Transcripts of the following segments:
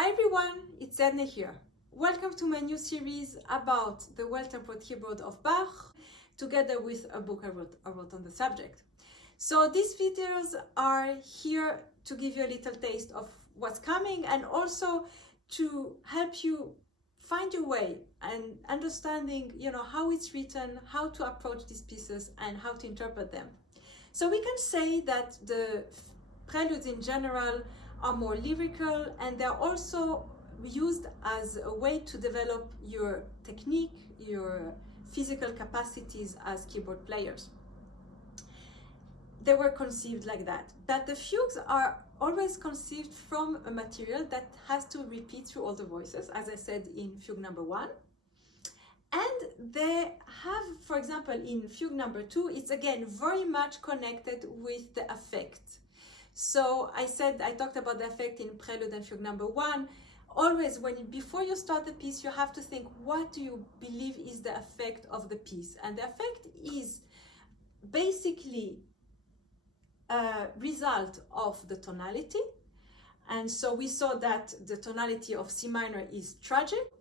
Hi everyone, it's Edna here. Welcome to my new series about the well-tempered keyboard of Bach, together with a book I wrote on the subject. So these videos are here to give you a little taste of what's coming and also to help you find your way and understanding, how it's written, how to approach these pieces and how to interpret them. So we can say that the preludes in general are more lyrical, and they're also used as a way to develop your technique, your physical capacities as keyboard players. They were conceived like that. But the fugues are always conceived from a material that has to repeat through all the voices, as I said in fugue number 1. And they have, for example, in fugue number 2, it's again very much connected with the affect. So I talked about the effect in prelude and fugue number 1. Always, before you start the piece, you have to think, what do you believe is the effect of the piece? And the effect is basically a result of the tonality. And so we saw that the tonality of C minor is tragic.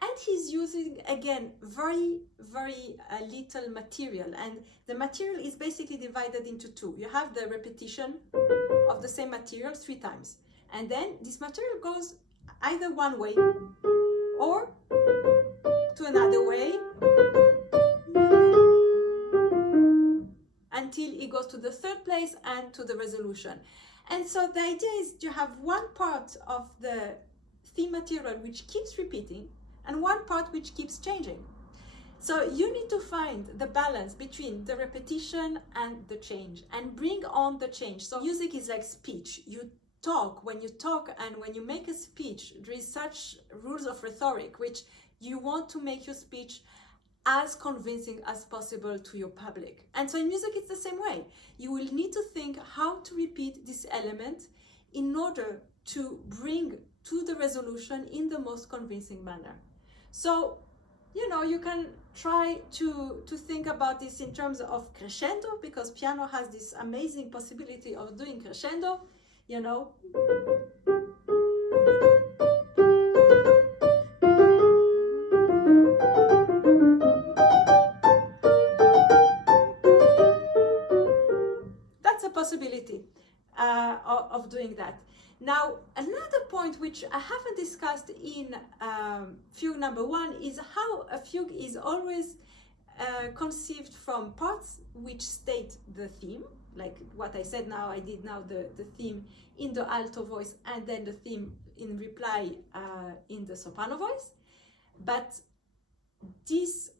And he's using, again, very little material. And the material is basically divided into two. You have the repetition of the same material 3 times. And then this material goes either one way or to another way until it goes to the 3rd place and to the resolution. And so the idea is you have one part of the theme material which keeps repeating and one part which keeps changing. So you need to find the balance between the repetition and the change and bring on the change. So music is like speech. You talk, when you talk and when you make a speech, there is such rules of rhetoric, which you want to make your speech as convincing as possible to your public. And so in music, it's the same way. You will need to think how to repeat this element in order to bring to the resolution in the most convincing manner. So, you can try to think about this in terms of crescendo, because piano has this amazing possibility of doing crescendo, That's a possibility of doing that. Now, another point which I haven't discussed in fugue number 1 is how a fugue is always conceived from parts which state the theme, like what I said now, I did now the theme in the alto voice and then the theme in reply in the soprano voice. But these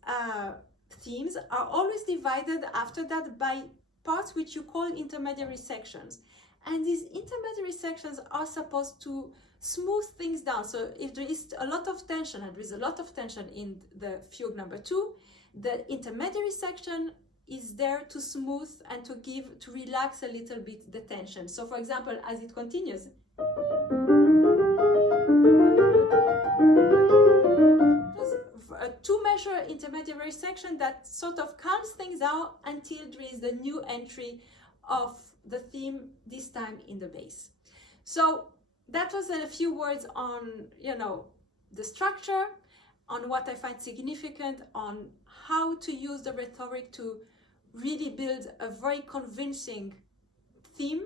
themes are always divided after that by parts which you call intermediary sections. And these intermediary sections are supposed to smooth things down. So if there is a lot of tension, and there is a lot of tension in the fugue number 2, the intermediary section is there to smooth and to relax a little bit the tension. So for example, as it continues, a 2-measure intermediary section that sort of calms things out until there is the new entry of the theme, this time in the bass. So that was a few words on, the structure, on what I find significant, on how to use the rhetoric to really build a very convincing theme,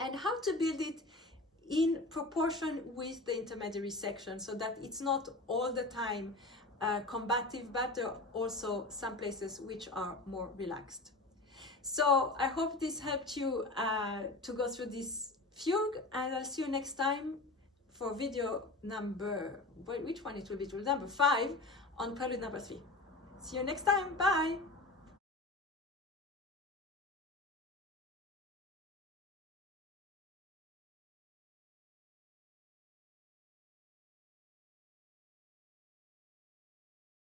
and how to build it in proportion with the intermediary section so that it's not all the time combative, but there are also some places which are more relaxed. So I hope this helped you to go through this fugue, and I'll see you next time for video number, which one it will be? It will be number 5 on prelude number 3. See you next time. Bye.